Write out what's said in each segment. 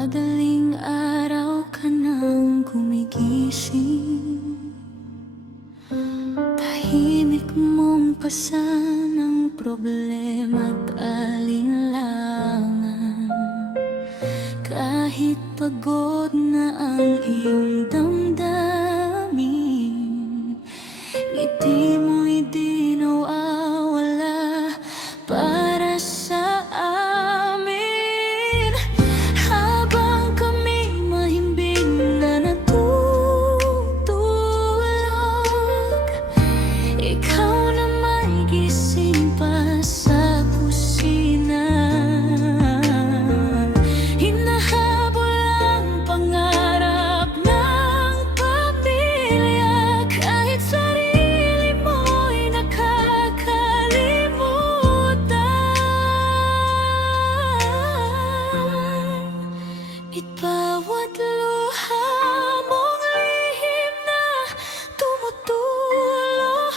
Madaling araw ka nang gumigising, tahimik mong pasan ang problema't alinlangan. Kahit pagod na ang iyong damdamin, ngiti mo'y di nawawala para sa amin. Habang kami mahimbing na natutulog, ikaw na may gising pa sa kusina. Hinahabol ang pangarap ng pamilya, kahit sarili mo'y nakakalimutan. Bawat luha mong lihim na tumutulo,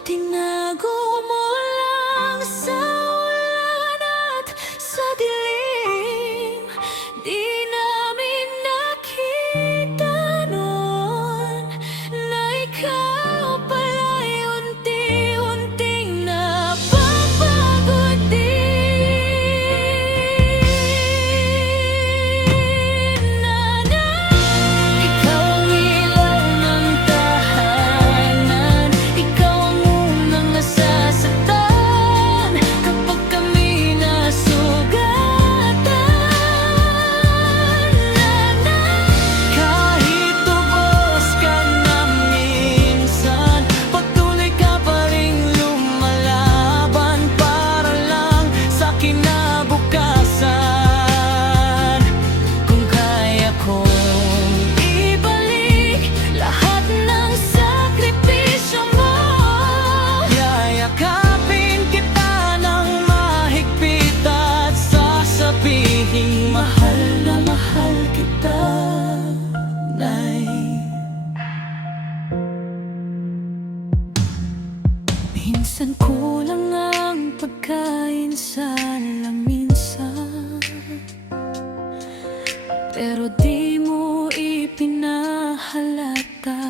tinago mo lang sa ulan at sa dilim. Di namin nakita noon na ikaw pala'y unti-unting napapagod din. Ikaw ang ilaw ng tahanan, ikaw ang unang nasasaktan kapag kami nasugatan. Kahit ubos ka na minsan, patuloy ka pa ring lumalaban para lang sa kinabukasan. Kung kaya kong ibalik lahat ng sakripisyo mo, yayakapin kita ng mahigpit at sasabihin, mahal na mahal kita, Nay. Minsan kulang ang pagkain sa lamesa, pero di mo ipinahalata.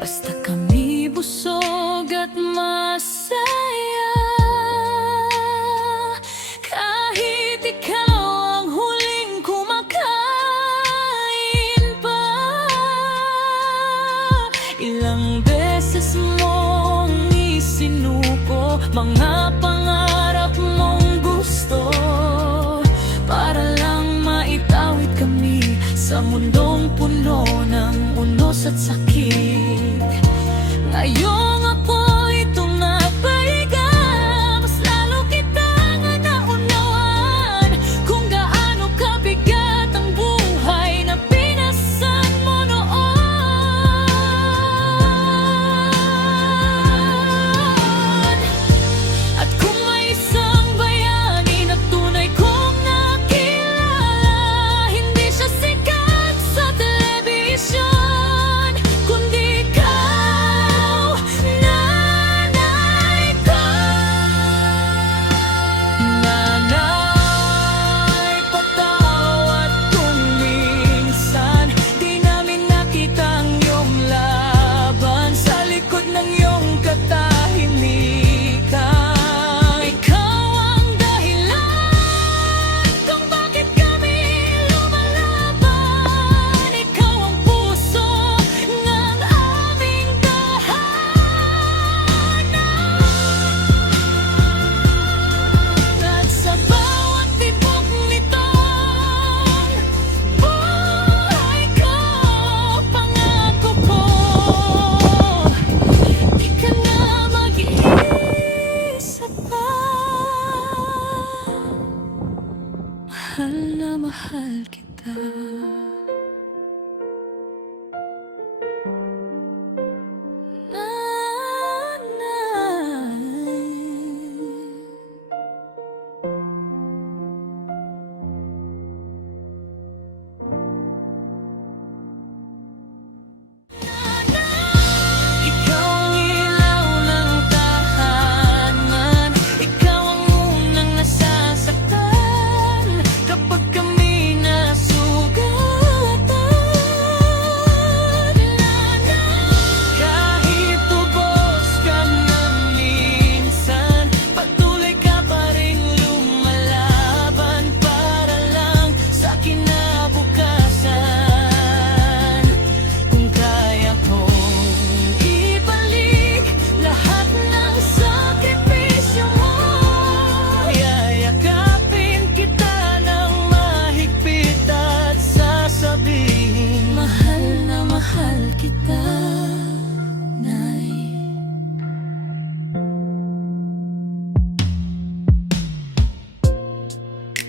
Basta kami busog at masaya, kahit ikaw ang huling kumakain pa. Ilang beses mong isinuko mga pangarap mong gusto, para lang maitawid kami sa mundong puno ng unos at sakit. Ngayong ako'y tumapahiga, mas lalo kitang naunawaan kung gaano kabigat ang buhay na pinasan mo noon. At kung may isang bayani na tunay kong nakilala, hindi siya sikat sa telebisyon, kundi ikaw, nanay ko. Nanay, patawad kung minsan di namin nakita ang iyong laban sa likod ng iyong katahimikan. Ikaw ang dahilan kung bakit kami lumalaban. Ikaw ang puso ng aming tahanan. At sa bawat tibok nitong buhay ko, pangako ko, di ka na mag-iisa pa. Mahal na mahal kita.